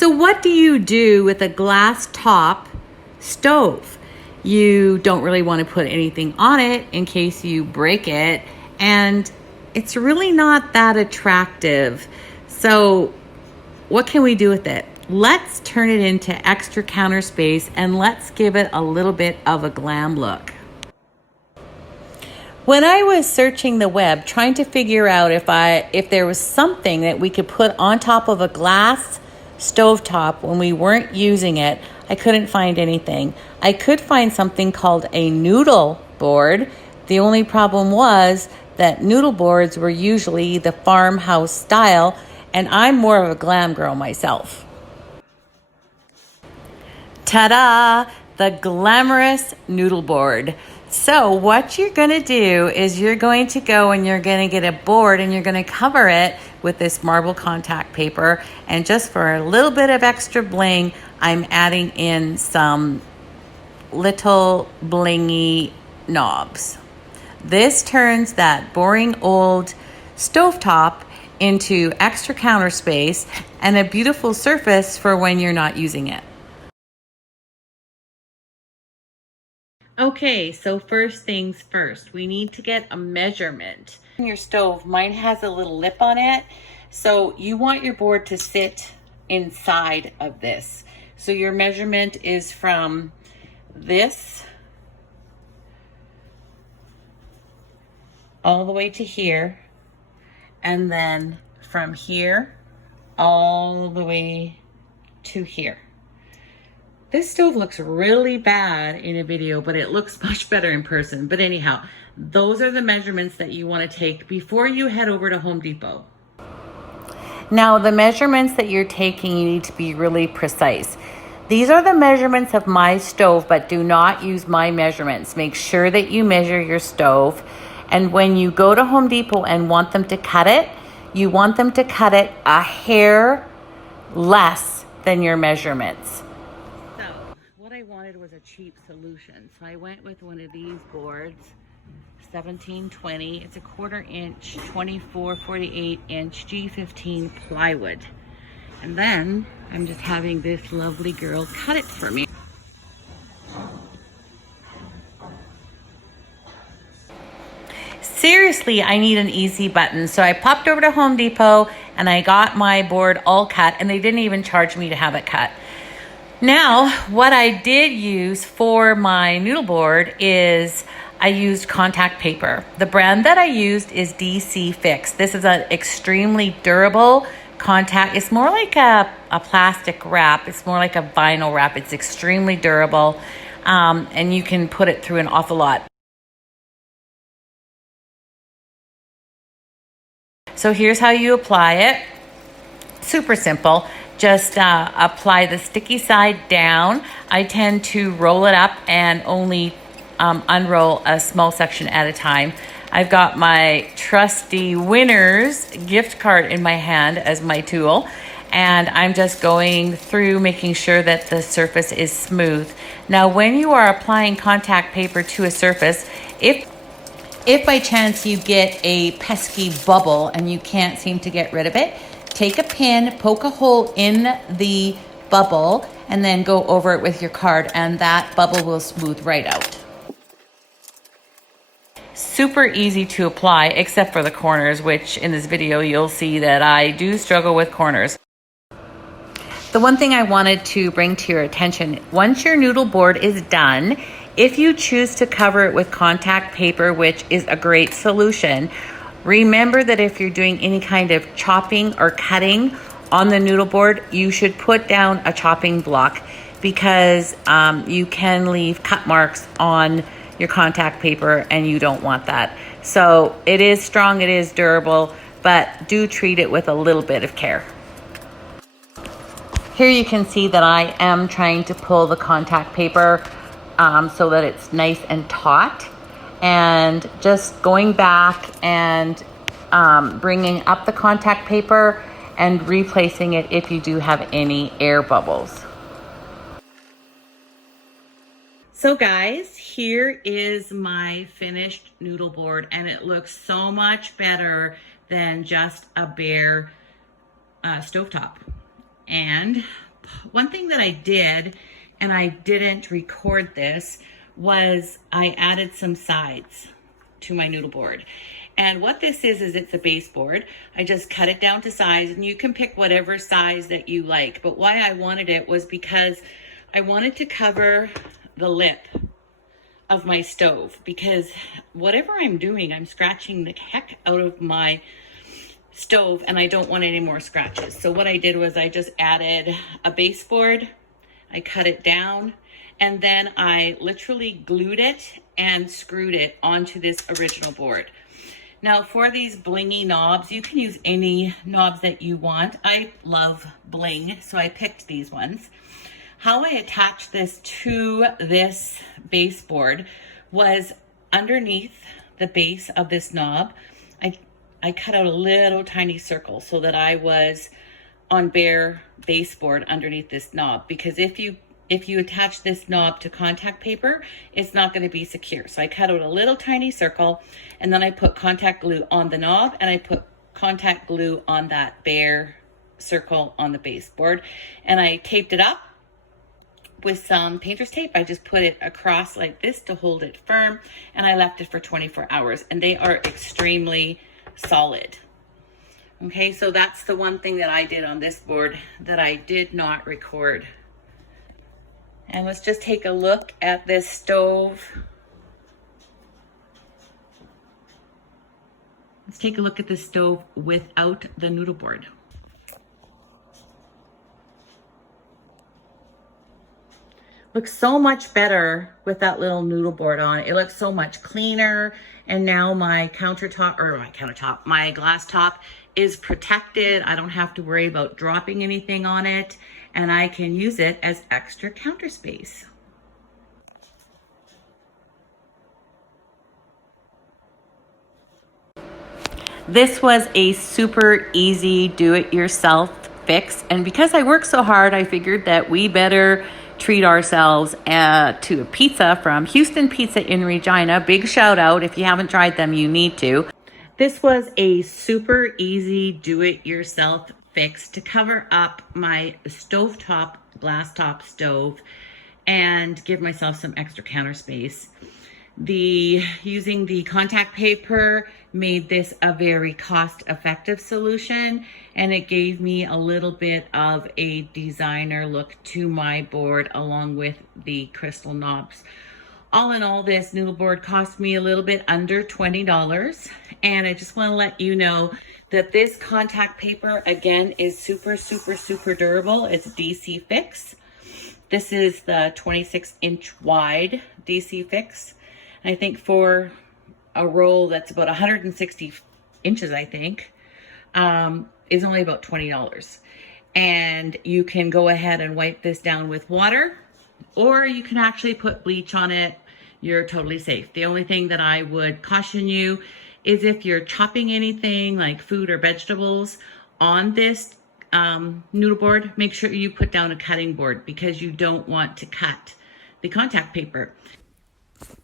So what do you do with a glass top stove? You don't really want to put anything on it in case you break it, and it's really not that attractive. So what can we do with it? Let's turn it into extra counter space and let's give it a little bit of a glam look. When I was searching the web trying to figure out if there was something that we could put on top of a glass stovetop when we weren't using it, I couldn't find anything. I could find something called a noodle board. The only problem was that noodle boards were usually the farmhouse style, and I'm more of a glam girl myself. Ta-da! The glamorous noodle board. So what you're going to do is you're going to go and you're going to get a board and you're going to cover it with this marble contact paper. And just for a little bit of extra bling, I'm adding in some little blingy knobs. This turns that boring old stovetop into extra counter space and a beautiful surface for when you're not using it. Okay, so first things first, we need to get a measurement. Your stove, mine has a little lip on it, so you want your board to sit inside of this. So your measurement is from this all the way to here, and then from here all the way to here. This stove looks really bad in a video, but it looks much better in person. But anyhow, those are the measurements that you want to take before you head over to Home Depot. Now, the measurements that you're taking, you need to be really precise. These are the measurements of my stove, but do not use my measurements. Make sure that you measure your stove. And when you go to Home Depot and want them to cut it, you want them to cut it a hair less than your measurements. What I wanted was a cheap solution, so I went with one of these boards, 1720. It's a 1/4 inch, 24/48 inch G15 plywood. And then I'm just having this lovely girl cut it for me. Seriously, I need an easy button. So I popped over to Home Depot and I got my board all cut, and they didn't even charge me to have it cut. Now, what I did use for my noodle board is I used contact paper. The brand that I used is DC Fix. This is an extremely durable contact. It's more like a plastic wrap. It's more like a vinyl wrap. It's extremely durable, and you can put it through an awful lot. So here's how you apply it. Super simple. Just apply the sticky side down. I tend to roll it up and only unroll a small section at a time. I've got my trusty Winners gift card in my hand as my tool, and I'm just going through making sure that the surface is smooth. Now, when you are applying contact paper to a surface, if by chance you get a pesky bubble and you can't seem to get rid of it, take a pin, poke a hole in the bubble, and then go over it with your card, and that bubble will smooth right out. Super easy to apply, except for the corners, which in this video you'll see that I do struggle with corners. The one thing I wanted to bring to your attention, once your noodle board is done, if you choose to cover it with contact paper, which is a great solution, remember that if you're doing any kind of chopping or cutting on the noodle board, you should put down a chopping block, because you can leave cut marks on your contact paper and you don't want that. So it is strong, it is durable, but do treat it with a little bit of care. Here you can see that I am trying to pull the contact paper so that it's nice and taut, and just going back and bringing up the contact paper and replacing it if you do have any air bubbles. So guys, here is my finished noodle board, and it looks so much better than just a bare stovetop. And one thing that I did, and I didn't record this, was I added some sides to my noodle board. And what this is it's a baseboard. I just cut it down to size, and you can pick whatever size that you like. But why I wanted it was because I wanted to cover the lip of my stove, because whatever I'm doing, I'm scratching the heck out of my stove, and I don't want any more scratches. So what I did was I just added a baseboard, I cut it down, and then I literally glued it and screwed it onto this original board. Now for these blingy knobs, you can use any knobs that you want. I love bling, so I picked these ones. How I attached this to this baseboard was underneath the base of this knob. I cut out a little tiny circle so that I was on bare baseboard underneath this knob, because if you attach this knob to contact paper, it's not going to be secure. So I cut out a little tiny circle, and then I put contact glue on the knob, and I put contact glue on that bare circle on the baseboard, and I taped it up with some painter's tape. I just put it across like this to hold it firm, and I left it for 24 hours, and they are extremely solid. Okay, so that's the one thing that I did on this board that I did not record. And let's just take a look at this stove. Let's take a look at this stove without the noodle board. Looks so much better with that little noodle board on. It looks so much cleaner. And now my my glass top is protected. I don't have to worry about dropping anything on it, and I can use it as extra counter space. This was a super easy do-it-yourself fix, and because I work so hard, I figured that we better treat ourselves to a pizza from Houston Pizza in Regina. Big shout out. If you haven't tried them, you need to. This was a super easy do-it-yourself fix to cover up my stovetop glass top stove and give myself some extra counter space. Using the contact paper made this a very cost-effective solution, and it gave me a little bit of a designer look to my board along with the crystal knobs. All in all, this noodle board cost me a little bit under $20, and I just want to let you know that this contact paper again is super durable. It's DC Fix. This is the 26-inch wide DC Fix. I think for a roll that's about 160 inches, I think, is only about $20. And you can go ahead and wipe this down with water, or you can actually put bleach on it. You're totally safe. The only thing that I would caution you is if you're chopping anything like food or vegetables on this noodle board, make sure you put down a cutting board, because you don't want to cut the contact paper.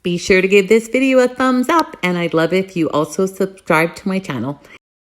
Be sure to give this video a thumbs up, and I'd love if you also subscribe to my channel.